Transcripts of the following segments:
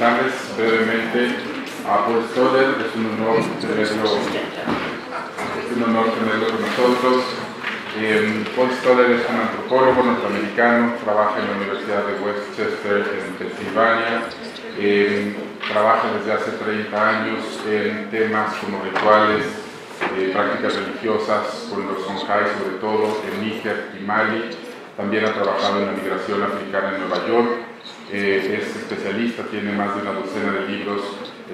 presentarles brevemente a Paul Stoller. Es un honor tenerlo con nosotros. Paul Stoller es un antropólogo norteamericano, trabaja en la Universidad de West Chester en Pensilvania. Trabaja desde hace 30 años en temas como rituales, prácticas religiosas con los Songhai, sobre todo en Níger y Mali. También ha trabajado en la migración africana en Nueva York. Es especialista, tiene más de una docena de libros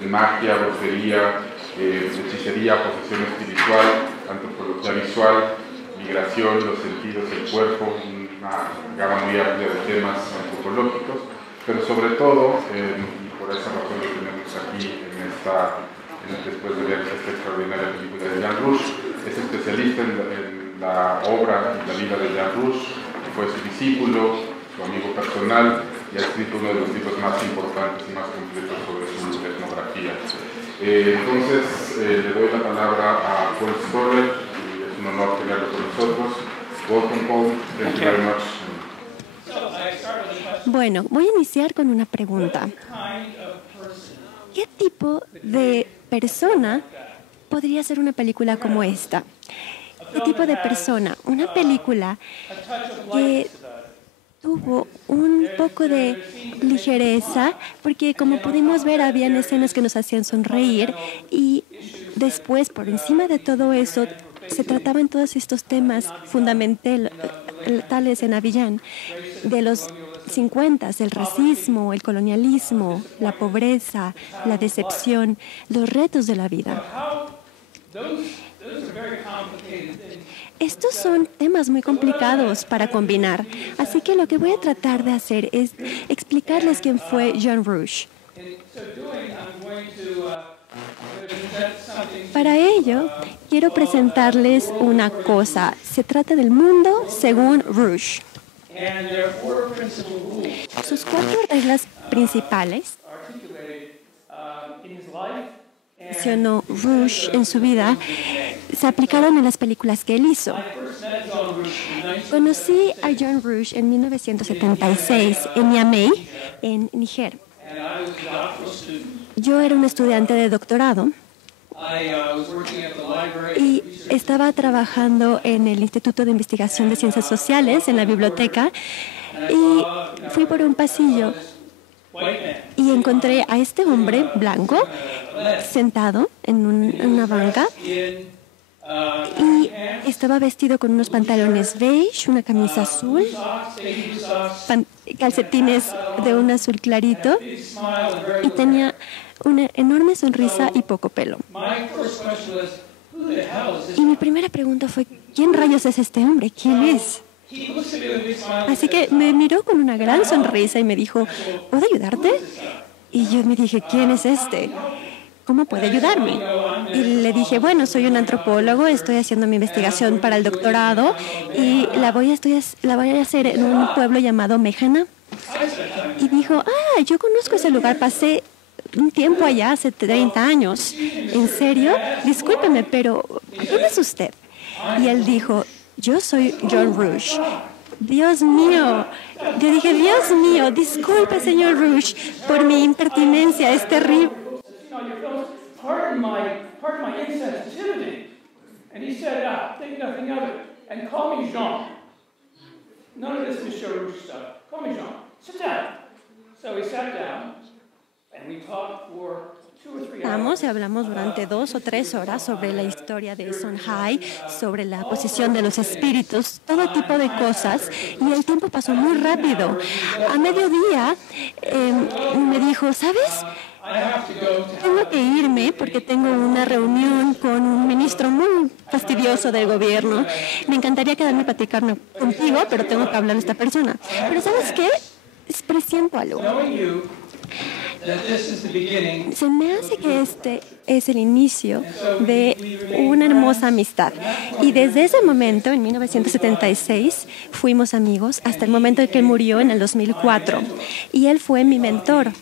en magia, brujería, hechicería, posesión espiritual, antropología visual, migración, los sentidos del cuerpo, una gama muy amplia de temas antropológicos, pero sobre todo, y por esa razón lo tenemos aquí después de ver esta extraordinaria película de Jean Rouch, es especialista en la obra y la vida de Jean Rouch, fue su discípulo, su amigo personal, y ha escrito uno de los libros más importantes y más completos sobre su etnografía. Entonces, le doy la palabra a Paul Stoller, y es un honor tenerlo con nosotros. Welcome, Paul. Thank you very much. Bueno, voy a iniciar con una pregunta. ¿Qué tipo de persona podría ser una película como esta? ¿Qué tipo de persona? Una película que tuvo un poco de ligereza, porque como pudimos ver, habían escenas que nos hacían sonreír y después, por encima de todo eso, se trataban todos estos temas fundamentales en Abiyán, de los 50, el racismo, el colonialismo, la pobreza, la decepción, los retos de la vida. Estos son temas muy complicados para combinar, así que lo que voy a tratar de hacer es explicarles quién fue Jean Rouch. Para ello, quiero presentarles una cosa. Se trata del mundo según Rouch. Sus 4 reglas principales mencionó Rouch en su vida se aplicaron en las películas que él hizo. Conocí a Jean Rouch en 1976 en Niamey, en Níger. Yo era un estudiante de doctorado y estaba trabajando en el Instituto de Investigación de Ciencias Sociales, en la biblioteca, y fui por un pasillo y encontré a este hombre blanco sentado en una banca y estaba vestido con unos pantalones beige, una camisa azul, calcetines de un azul clarito y tenía una enorme sonrisa y poco pelo. Y mi primera pregunta fue, ¿quién rayos es este hombre? ¿Quién es? Así que me miró con una gran sonrisa y me dijo, ¿puedo ayudarte? Y yo me dije, ¿quién es este? ¿Cómo puede ayudarme? Y le dije, bueno, soy un antropólogo, estoy haciendo mi investigación para el doctorado y la voy a hacer en un pueblo llamado Mejana. Y dijo, yo conozco ese lugar, pasé un tiempo allá hace 30 años. ¿En serio? Discúlpeme, pero ¿quién es usted? Y él dijo, yo soy Jean Rouch. Dios mío. Yo dije, Dios mío, disculpe, señor Rouch, por mi impertinencia, es terrible. Pardon my insensitivity. And he said, think nothing of it. And call me Jean. None of this Monsieur Rouch stuff. Call me Jean. Sit down. So he sat down, and we talked for 2 or 3 hours. Hablamos durante 2 o 3 horas sobre la historia de Songhai, sobre la posición de los espíritus, todo tipo de cosas, y el tiempo pasó muy rápido. A mediodía me dijo, ¿sabes? Tengo que irme porque tengo una reunión con un ministro muy fastidioso del gobierno. Me encantaría quedarme a platicar contigo, pero tengo que hablar a esta persona. Pero ¿sabes qué? Presiento algo. Se me hace que este es el inicio de una hermosa amistad. Y desde ese momento, en 1976, fuimos amigos hasta el momento en que él murió en el 2004. Y él fue mi mentor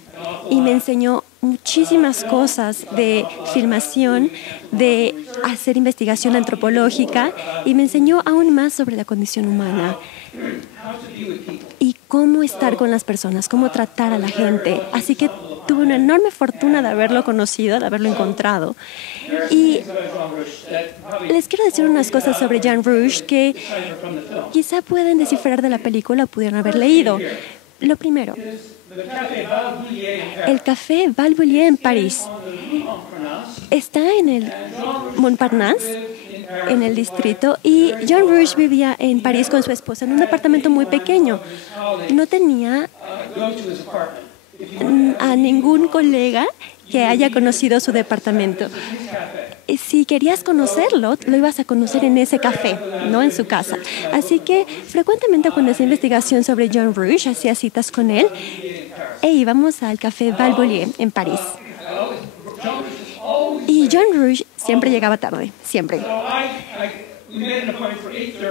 y me enseñó muchísimas cosas de filmación, de hacer investigación antropológica y me enseñó aún más sobre la condición humana y cómo estar con las personas, cómo tratar a la gente. Así que tuve una enorme fortuna de haberlo conocido, de haberlo encontrado. Y les quiero decir unas cosas sobre Jean Rouge que quizá pueden descifrar de la película o pudieron haber leído. Lo primero, el Café Val Bullier en París está en el Montparnasse, en el distrito, y Jean Rouge vivía en París con su esposa en un departamento muy pequeño. No tenía a ningún colega que haya conocido su departamento. Si querías conocerlo, lo ibas a conocer en ese café, no en su casa. Así que frecuentemente cuando hacía investigación sobre Jean Rouge, hacía citas con él e íbamos al Café Val Bullier en París. Y Jean Rouge siempre llegaba tarde, siempre.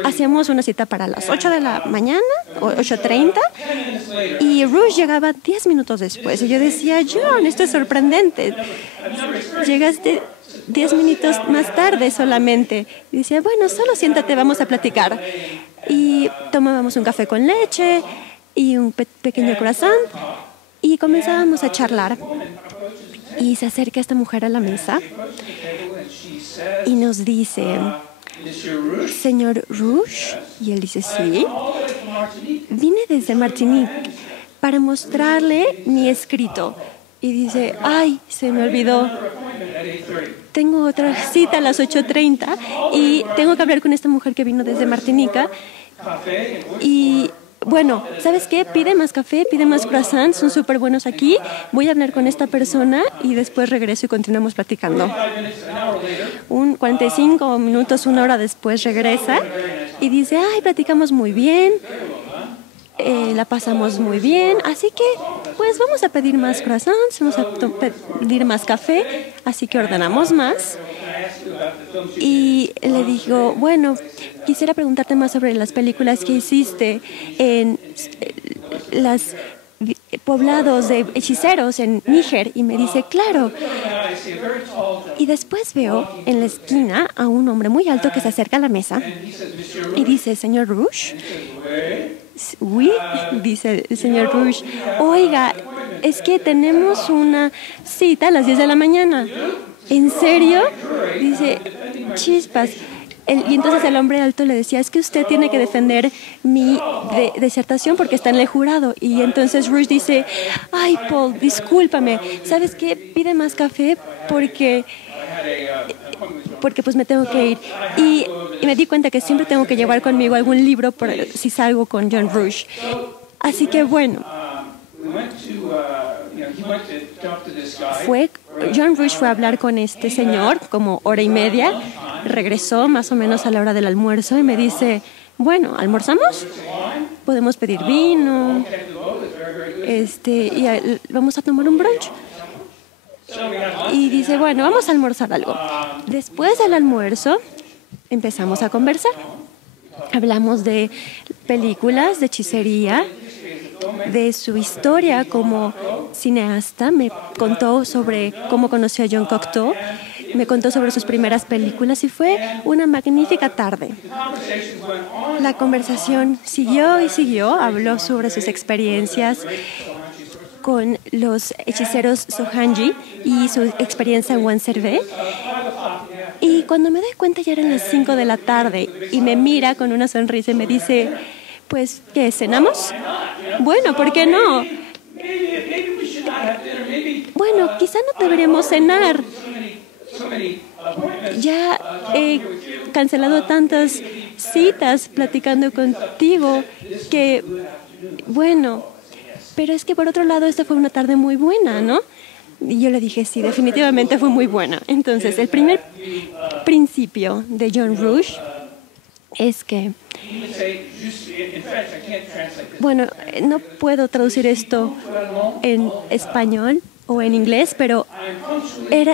Hacíamos una cita para las 8 de la mañana, o 8:30, y Rouge llegaba 10 minutos después. Y yo decía, John, esto es sorprendente. Llegaste 10 minutos más tarde solamente. Y decía, bueno, solo siéntate, vamos a platicar. Y tomábamos un café con leche y un pequeño croissant y comenzábamos a charlar. Y se acerca esta mujer a la mesa y nos dice, señor Rouge, y él dice, sí, vine desde Martinique para mostrarle mi escrito. Y dice, ay, se me olvidó, tengo otra cita a las 8:30 y tengo que hablar con esta mujer que vino desde Martinica. Y bueno, ¿sabes qué? Pide más café, pide más croissants, son súper buenos aquí. Voy a hablar con esta persona y después regreso y continuamos platicando. 45 minutos, 1 hora después regresa y dice, ay, platicamos muy bien, la pasamos muy bien, así que pues vamos a pedir más croissants, vamos a pedir más café, así que ordenamos más. Y le digo, bueno, quisiera preguntarte más sobre las películas que hiciste en los poblados de hechiceros en Níger. Y me dice, claro. Y después veo en la esquina a un hombre muy alto que se acerca a la mesa y dice, señor Rouge. Oui, dice el señor Rouge. Oiga, es que tenemos una cita a las 10 de la mañana. ¿En serio? Dice, chispas. Y entonces el hombre alto le decía, es que usted tiene que defender mi disertación porque está en el jurado. Y entonces Rouge dice, ay, Paul, discúlpame, ¿sabes qué? Pide más café porque pues me tengo que ir. Y me di cuenta que siempre tengo que llevar conmigo algún libro si salgo con Jean Rouge. Así que bueno, Jean Rouge fue a hablar con este señor como hora y media, regresó más o menos a la hora del almuerzo y me dice, bueno, ¿almorzamos? Podemos pedir vino, y vamos a tomar un brunch. Y dice, bueno, vamos a almorzar algo. Después del almuerzo empezamos a conversar. Hablamos de películas, de hechicería, de su historia como cineasta. Me contó sobre cómo conoció a Jean Cocteau, me contó sobre sus primeras películas y fue una magnífica tarde. La conversación siguió y siguió, habló sobre sus experiencias con los hechiceros Sohanji y su experiencia en Wanservé. Y cuando me doy cuenta ya eran las 5 de la tarde y me mira con una sonrisa y me dice, pues, ¿qué? ¿Cenamos? Bueno, ¿por qué no? Bueno, quizá no deberíamos cenar. Ya he cancelado tantas citas platicando contigo que, bueno, pero es que por otro lado esta fue una tarde muy buena, ¿no? Y yo le dije, sí, definitivamente fue muy buena. Entonces, el primer principio de Jean Rouge es que, bueno, no puedo traducir esto en español o en inglés, pero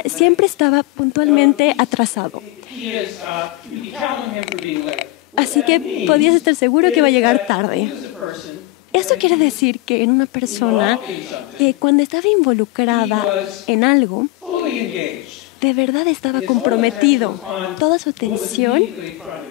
siempre estaba puntualmente atrasado. Así que podías estar seguro que iba a llegar tarde. Esto quiere decir que en una persona que cuando estaba involucrada en algo, de verdad estaba comprometido. Toda su atención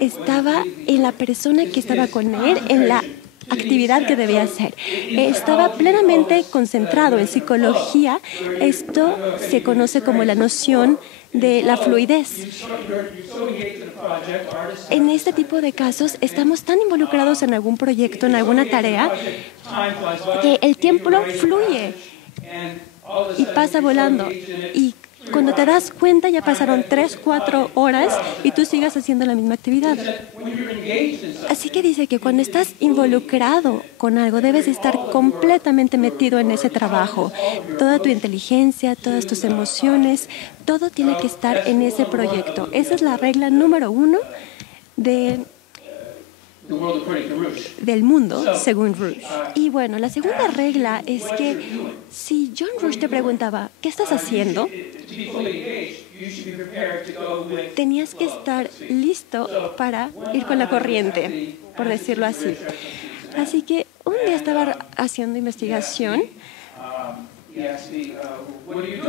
estaba en la persona que estaba con él, en la actividad que debía hacer. Estaba plenamente concentrado en psicología. Esto se conoce como la noción de la fluidez. En este tipo de casos estamos tan involucrados en algún proyecto, en alguna tarea, que el tiempo fluye y pasa volando. Y cuando te das cuenta ya pasaron 3, 4 horas y tú sigas haciendo la misma actividad. Así que dice que cuando estás involucrado con algo debes estar completamente metido en ese trabajo. Toda tu inteligencia, todas tus emociones, todo tiene que estar en ese proyecto. Esa es la regla número 1 del mundo, según Rush. Y bueno, la segunda regla es que si John Rush te preguntaba, ¿qué estás haciendo?, tenías que estar listo para ir con la corriente, por decirlo así. Así que un día estaba haciendo investigación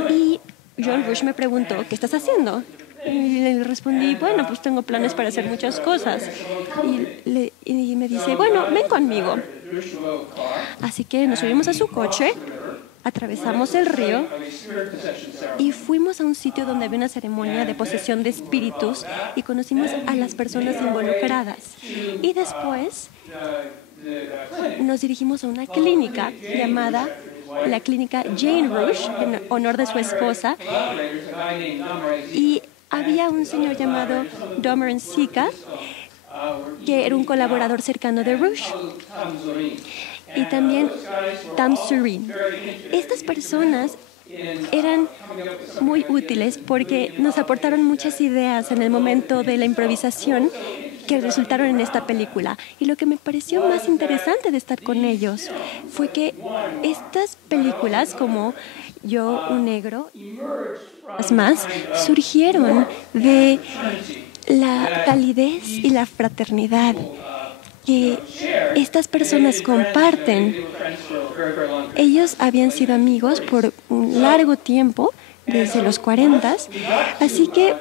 y John Rush me preguntó, ¿qué estás haciendo? Y le respondí, bueno, pues tengo planes para hacer muchas cosas. Y me dice, bueno, ven conmigo. Así que nos subimos a su coche, atravesamos el río y fuimos a un sitio donde había una ceremonia de posesión de espíritus y conocimos a las personas involucradas. Y después nos dirigimos a una clínica llamada la clínica Jane Rush, en honor de su esposa. Y había un señor llamado Domer Sika, que era un colaborador cercano de Rush. Y también Tam Surin. Estas personas eran muy útiles porque nos aportaron muchas ideas en el momento de la improvisación que resultaron en esta película. Y lo que me pareció más interesante de estar con ellos fue que estas películas, como Yo, un negro, y las más, surgieron de la calidez y la fraternidad que estas personas comparten. Ellos habían sido amigos por un largo tiempo, desde los 40, así que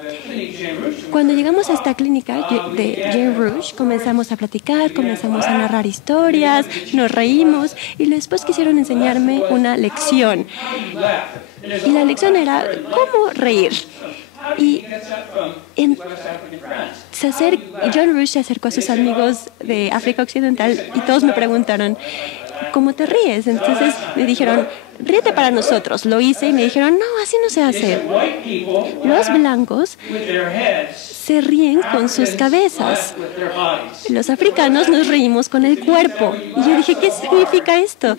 cuando llegamos a esta clínica de Jane Rush, comenzamos a platicar, comenzamos a narrar historias, nos reímos y después quisieron enseñarme una lección. Y la lección era cómo reír. Y John Rush se acercó a sus amigos de África Occidental y todos me preguntaron, ¿cómo te ríes? Entonces me dijeron, ríete para nosotros. Lo hice y me dijeron, no, así no se hace. Los blancos se ríen con sus cabezas. Los africanos nos reímos con el cuerpo. Y yo dije, ¿qué significa esto?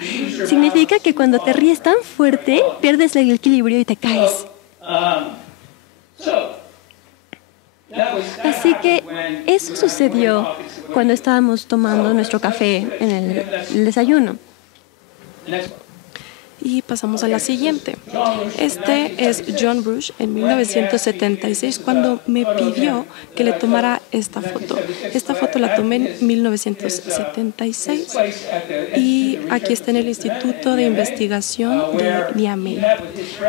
Significa que cuando te ríes tan fuerte, pierdes el equilibrio y te caes. Así que eso sucedió cuando estábamos tomando nuestro café en el desayuno. Y pasamos a la siguiente. Este es John Rush en 1976 cuando me pidió que le tomara esta foto. Esta foto la tomé en 1976 y aquí está en el Instituto de Investigación de Niamey.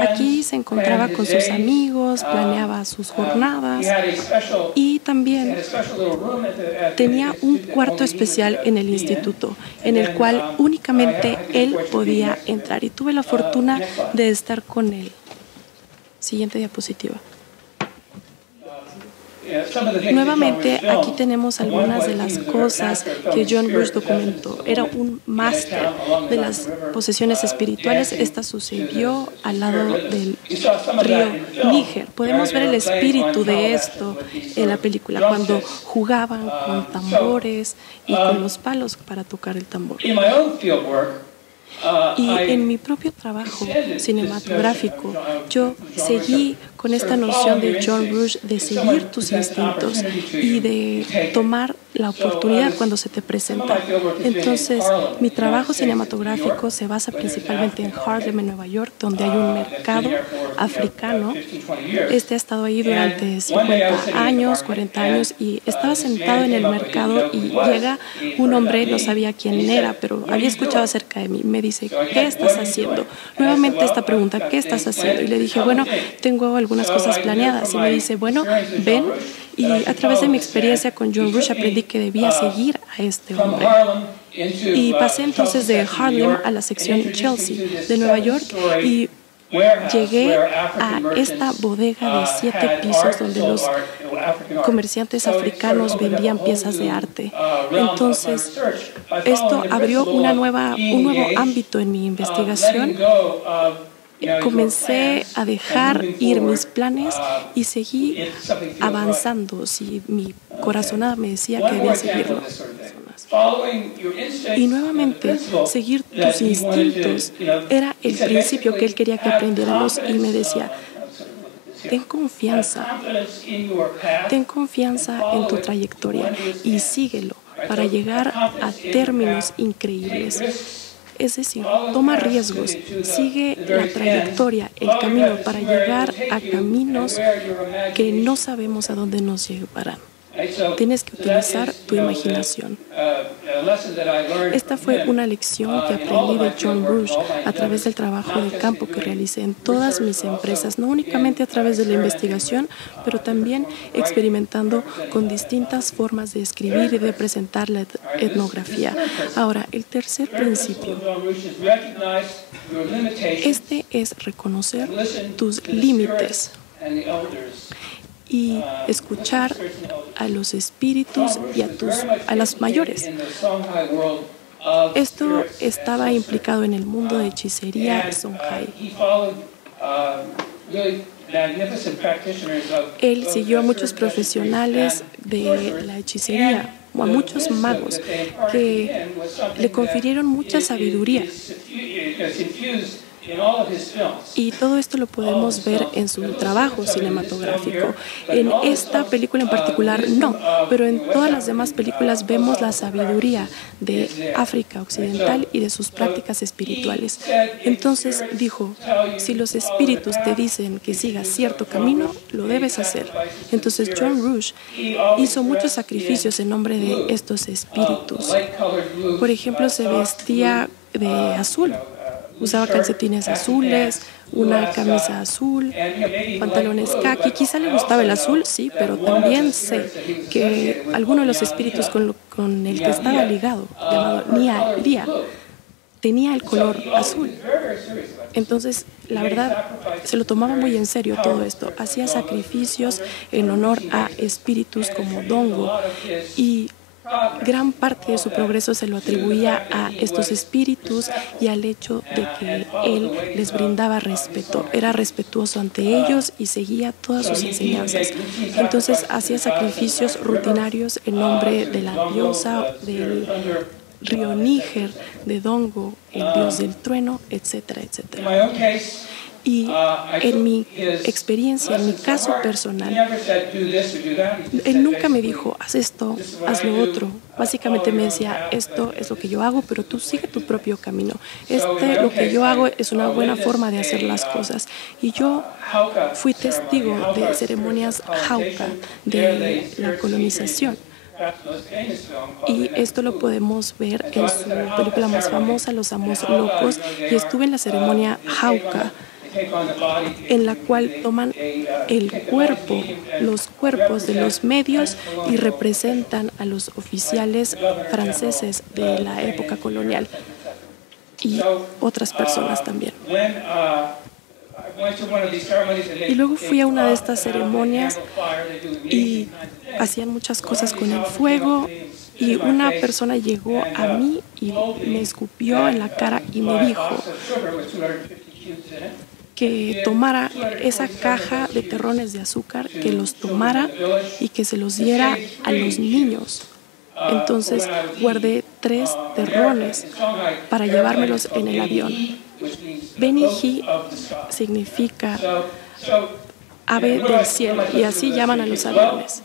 Aquí se encontraba con sus amigos, planeaba sus jornadas y también tenía un cuarto especial en el instituto en el cual únicamente él podía entrar. Y tuve la fortuna de estar con él. Siguiente diapositiva. Nuevamente, aquí tenemos algunas de las cosas que John Rush documentó. Era un máster de las posesiones espirituales. Esta sucedió al lado del río Níger. Podemos ver el espíritu de esto en la película, cuando jugaban con tambores y con los palos para tocar el tambor. Y en mi propio trabajo cinematográfico, yo seguí con esta noción de John Rush de seguir tus instintos y de tomar la oportunidad cuando se te presenta. Entonces, mi trabajo cinematográfico se basa principalmente en Harlem, en Nueva York, donde hay un mercado africano. Este ha estado ahí durante 50 años, 40 años, y estaba sentado en el mercado y llega un hombre, no sabía quién era, pero había escuchado acerca de mí. Me dice, ¿qué estás haciendo? Nuevamente esta pregunta, ¿qué estás haciendo? Y le dije, bueno, tengo algunas cosas planeadas. Y me dice, bueno, ven. Y a través de mi experiencia con John Rush aprendí decidí que debía seguir a este hombre. Y pasé entonces de Harlem a la sección Chelsea de Nueva York y llegué a esta bodega de 7 pisos donde los comerciantes africanos vendían piezas de arte. Entonces, esto abrió un nuevo ámbito en mi investigación. Comencé a dejar ir mis planes y seguí avanzando. Si mi corazonada me decía que debía seguirlo. Y nuevamente, seguir tus instintos era el principio que él quería que aprendiéramos y me decía, ten confianza en tu trayectoria y síguelo para llegar a términos increíbles. Es decir, toma riesgos, sigue la trayectoria, el camino para llegar a caminos que no sabemos a dónde nos llevarán. Tienes que utilizar tu imaginación. Esta fue una lección que aprendí de John Rush a través del trabajo de campo que realicé en todas mis empresas, no únicamente a través de la investigación, pero también experimentando con distintas formas de escribir y de presentar la etnografía. Ahora, el tercer principio. Este es reconocer tus límites y escuchar a los espíritus y a los mayores. Esto estaba implicado en el mundo de hechicería Songhai. Él siguió a muchos profesionales de la hechicería, o a muchos magos, que le confirieron mucha sabiduría. Y todo esto lo podemos ver en su trabajo cinematográfico. En esta película en particular no, pero en todas las demás películas vemos la sabiduría de África Occidental y de sus prácticas espirituales. Entonces dijo, si los espíritus te dicen que sigas cierto camino, lo debes hacer. Entonces John Rush hizo muchos sacrificios en nombre de estos espíritus. Por ejemplo, se vestía de azul. Usaba calcetines azules, una camisa azul, pantalones khaki. Quizá le gustaba el azul, sí, pero también sé que alguno de los espíritus con el que estaba ligado, llamado Nia, tenía el color azul. Entonces, la verdad, se lo tomaba muy en serio todo esto. Hacía sacrificios en honor a espíritus como Dongo y gran parte de su progreso se lo atribuía a estos espíritus y al hecho de que él les brindaba respeto. Era respetuoso ante ellos y seguía todas sus enseñanzas. Entonces hacía sacrificios rutinarios en nombre de la diosa del río Níger, de Dongo, el dios del trueno, etcétera, etcétera. Y en mi experiencia, en mi caso personal, él nunca me dijo, haz esto, haz lo otro. Básicamente me decía, esto es lo que yo hago, pero tú sigue tu propio camino. Lo que yo hago es una buena forma de hacer las cosas. Y yo fui testigo de ceremonias Hauka, de la colonización. Y esto lo podemos ver en su película más famosa, Los Amos Locos, y estuve en la ceremonia Hauka, en la cual toman los cuerpos de los medios y representan a los oficiales franceses de la época colonial y otras personas también. Y luego fui a una de estas ceremonias y hacían muchas cosas con el fuego y una persona llegó a mí y me escupió en la cara y me dijo que tomara esa caja de terrones de azúcar, que los tomara y que se los diera a los niños. Entonces guardé 3 terrones para llevármelos en el avión. Benihi significa ave del cielo y así llaman a los aviones.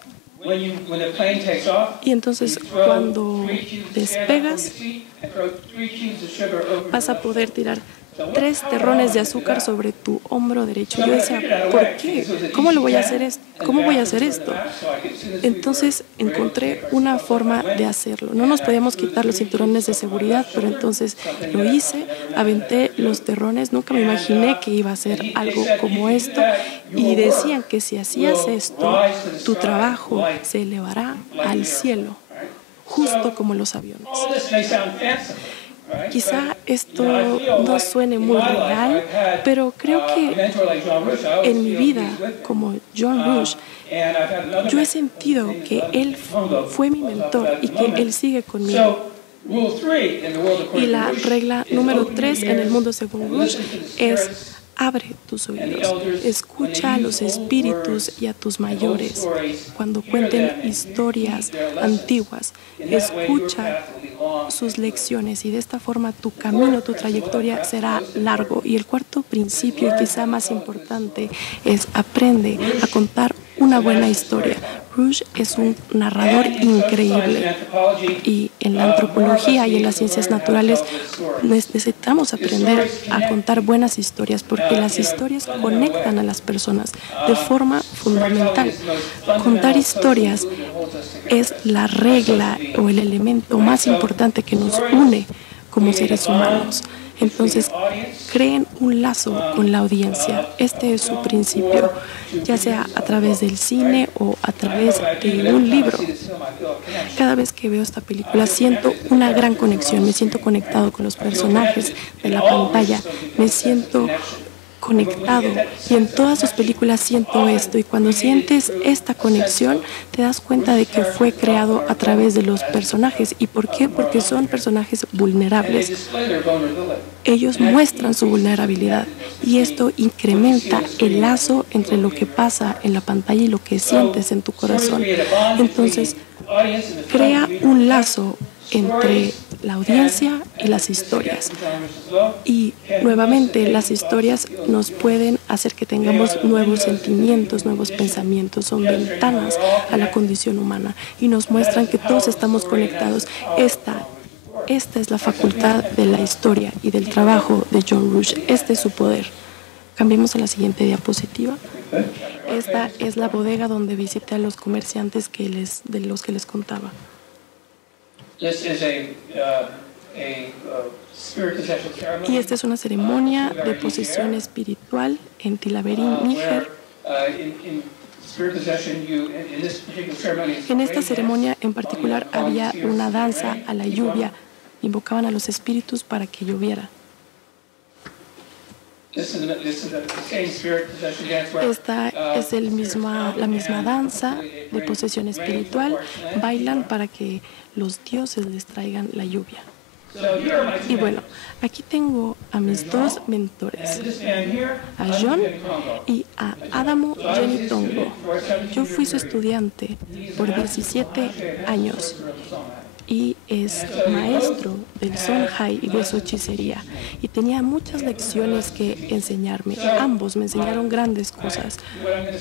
Y entonces cuando despegas vas a poder tirar 3 terrones de azúcar sobre tu hombro derecho. Yo decía, ¿por qué? ¿Cómo lo voy a hacer esto? ¿Cómo voy a hacer esto? Entonces encontré una forma de hacerlo. No nos podíamos quitar los cinturones de seguridad, pero entonces lo hice, aventé los terrones. Nunca me imaginé que iba a hacer algo como esto. Y decían que si hacías esto, tu trabajo se elevará al cielo. justo como los aviones. All this may sound fancy, right? Quizá esto no suene muy real, pero creo que en mi vida, como John Rush, yo he sentido que él fue mi mentor y que él sigue conmigo. Y la regla número 3 en el mundo según Rush es: abre tus oídos, escucha a los espíritus y a tus mayores. Cuando cuenten historias antiguas, escucha sus lecciones y de esta forma tu camino, tu trayectoria será largo. Y el cuarto principio, y quizá más importante, es aprende a contar una buena historia. Rush es un narrador increíble y en la antropología y en las ciencias naturales necesitamos aprender a contar buenas historias porque las historias conectan a las personas de forma fundamental. Contar historias es la regla o el elemento más importante que nos une como seres humanos. Entonces, creen un lazo con la audiencia. Este es su principio, ya sea a través del cine o a través de un libro. Cada vez que veo esta película siento una gran conexión, me siento conectado con los personajes de la pantalla, me siento conectado y en todas sus películas siento esto y cuando sientes esta conexión te das cuenta de que fue creado a través de los personajes. ¿Y por qué? Porque son personajes vulnerables. Ellos muestran su vulnerabilidad y esto incrementa el lazo entre lo que pasa en la pantalla y lo que sientes en tu corazón. Entonces, crea un lazo entre la audiencia y las historias. Y nuevamente las historias nos pueden hacer que tengamos nuevos sentimientos, nuevos pensamientos, son ventanas a la condición humana y nos muestran que todos estamos conectados. Esta es la facultad de la historia y del trabajo de John Rush. Este es su poder. Cambiemos a la siguiente diapositiva. Esta es la bodega donde visité a los comerciantes de los que les contaba. Y esta es una ceremonia de posesión espiritual en Tilaverín, Níger. En esta ceremonia en particular había una danza a la lluvia. Invocaban a los espíritus para que lloviera. Esta es la misma danza de posesión espiritual. Bailan para que los dioses les traigan la lluvia. Y bueno, aquí tengo a mis dos mentores, a John y a Adamo Genitongo. Yo fui su estudiante por 17 años. Y es maestro del Songhai y de su hechicería. Y tenía muchas lecciones que enseñarme. Ambos me enseñaron grandes cosas.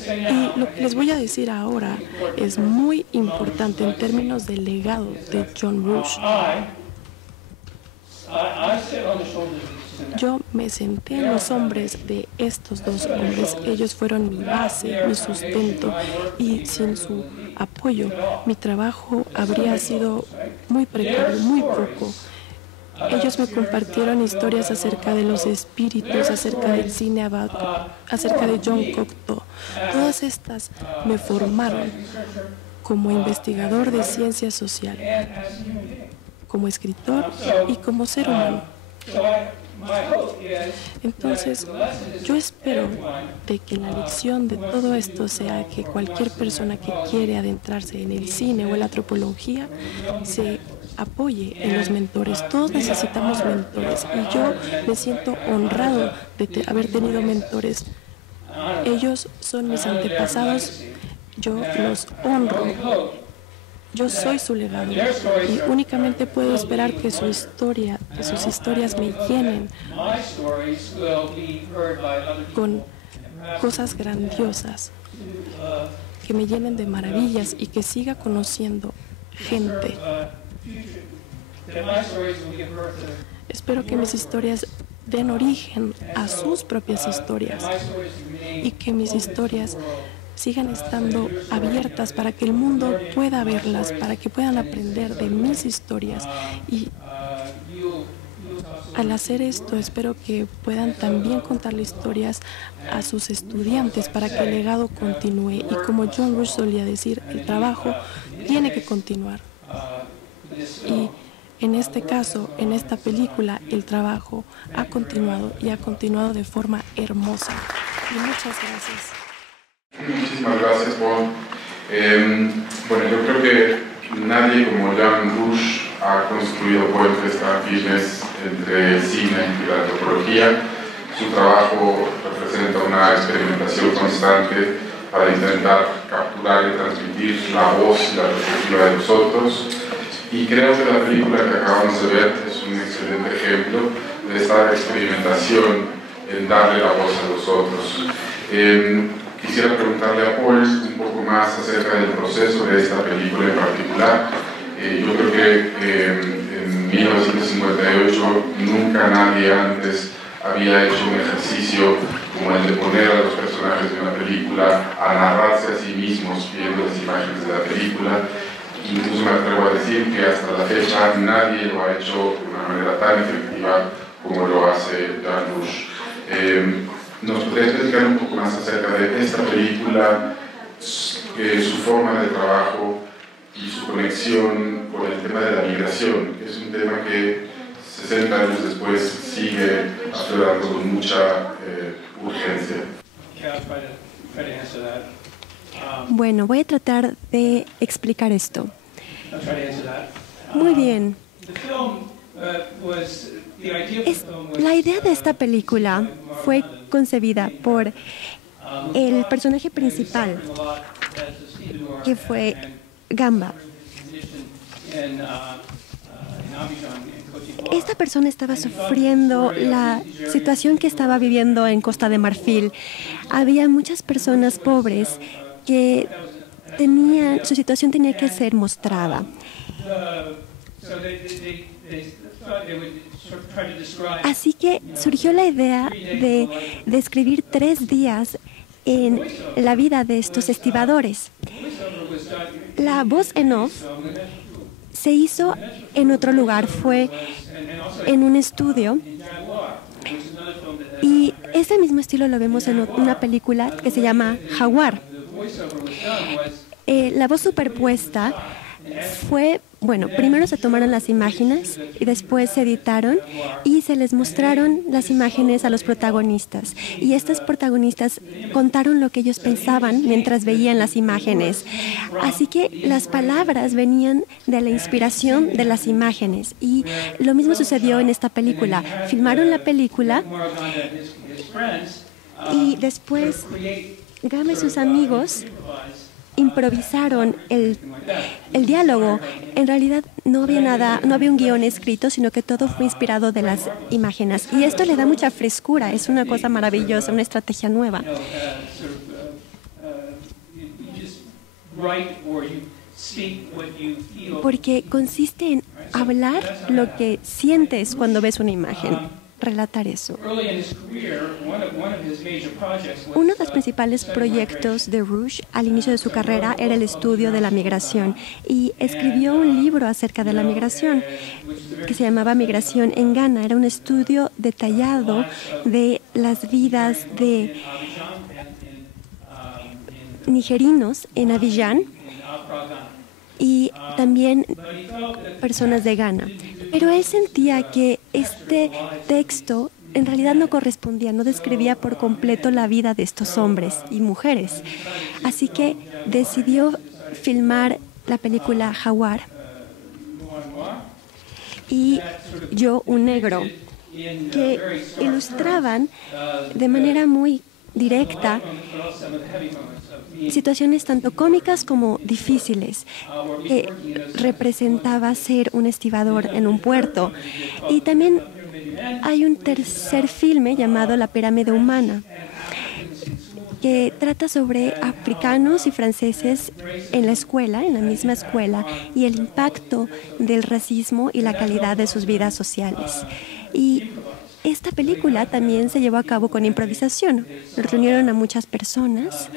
Y lo que les voy a decir ahora es muy importante en términos del legado de John Rush. Yo me senté en los hombros de estos dos hombres. Ellos fueron mi base, mi sustento, y sin su apoyo, mi trabajo habría sido muy precario, muy poco. Ellos me compartieron historias acerca de los espíritus, acerca del cine, acerca de John Cocteau. Todas estas me formaron como investigador de ciencia social, como escritor y como ser humano. Entonces, yo espero de que la lección de todo esto sea que cualquier persona que quiere adentrarse en el cine o en la antropología se apoye en los mentores. Todos necesitamos mentores y yo me siento honrado de haber tenido mentores. Ellos son mis antepasados, yo los honro. Yo soy su legado y únicamente puedo esperar que sus historias me llenen con cosas grandiosas, que me llenen de maravillas y que siga conociendo gente. Espero que mis historias den origen a sus propias historias y que mis historias sigan estando abiertas para que el mundo pueda verlas, para que puedan aprender de mis historias. Y al hacer esto, espero que puedan también contarle historias a sus estudiantes para que el legado continúe. Y como John Rush solía decir, el trabajo tiene que continuar. Y en este caso, en esta película, el trabajo ha continuado y ha continuado de forma hermosa. Y muchas gracias. Muchísimas gracias, Paul. Bueno, yo creo que nadie como Jean Rouch ha construido puentes tan firmes entre el cine y la antropología. Su trabajo representa una experimentación constante para intentar capturar y transmitir la voz y la perspectiva de los otros. Y creo que la película que acabamos de ver es un excelente ejemplo de esta experimentación en darle la voz a los otros. Quisiera preguntarle a Paul un poco más acerca del proceso de esta película en particular. Yo creo que en 1958 nunca nadie antes había hecho un ejercicio como el de poner a los personajes de una película a narrarse a sí mismos viendo las imágenes de la película. Incluso me atrevo a decir que hasta la fecha nadie lo ha hecho de una manera tan efectiva como lo hace Jean Rouch. ¿Nos podrías platicar un poco más acerca de esta película, su forma de trabajo y su conexión con el tema de la migración, que es un tema que 60 años después sigue aflorando con mucha urgencia? Bueno, voy a tratar de explicar esto. Muy bien. La idea de esta película fue concebida por el personaje principal, que fue Gamba. Esta persona estaba sufriendo la situación que estaba viviendo en Costa de Marfil. Había muchas personas pobres que su situación tenía que ser mostrada. Así que surgió la idea de describir 3 días en la vida de estos estibadores. La voz en off se hizo en otro lugar, fue en un estudio, y ese mismo estilo lo vemos en una película que se llama Jaguar. La voz superpuesta fue, bueno, primero se tomaron las imágenes y después se editaron y se les mostraron las imágenes a los protagonistas. Y estos protagonistas contaron lo que ellos pensaban mientras veían las imágenes. Así que las palabras venían de la inspiración de las imágenes. Y lo mismo sucedió en esta película. Filmaron la película y después Gamba y sus amigos improvisaron el diálogo. En realidad no había nada, no había un guión escrito, sino que todo fue inspirado de las imágenes. Y esto le da mucha frescura, es una cosa maravillosa, una estrategia nueva. Porque consiste en hablar lo que sientes cuando ves una imagen. Relatar eso. Uno de los principales proyectos de Rouch al inicio de su carrera era el estudio de la migración, y escribió un libro acerca de la migración que se llamaba Migración en Ghana. Era un estudio detallado de las vidas de nigerinos en Abiyán y también personas de Ghana. Pero él sentía que este texto en realidad no correspondía, no describía por completo la vida de estos hombres y mujeres. Así que decidió filmar la película Jaguar y Yo, un negro, que ilustraban de manera muy directa situaciones tanto cómicas como difíciles, que representaba ser un estibador en un puerto. Y también hay un tercer filme llamado La pirámide humana, que trata sobre africanos y franceses en la escuela, en la misma escuela, y el impacto del racismo y la calidad de sus vidas sociales. Y esta película también se llevó a cabo con improvisación. Reunieron a muchas personas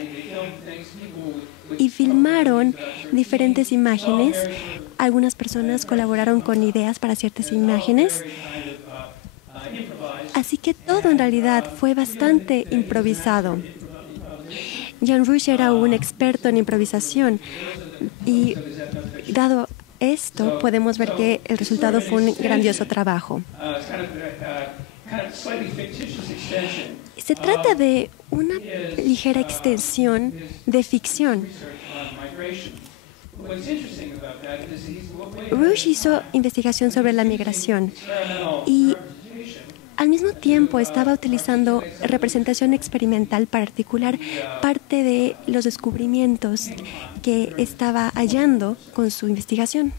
y filmaron diferentes imágenes. Algunas personas colaboraron con ideas para ciertas imágenes. Así que todo en realidad fue bastante improvisado. Jean Rouch era un experto en improvisación y dado esto podemos ver que el resultado fue un grandioso trabajo. Se trata de una ligera extensión de ficción. Roush hizo investigación sobre la migración y al mismo tiempo estaba utilizando representación experimental para articular parte de los descubrimientos que estaba hallando con su investigación.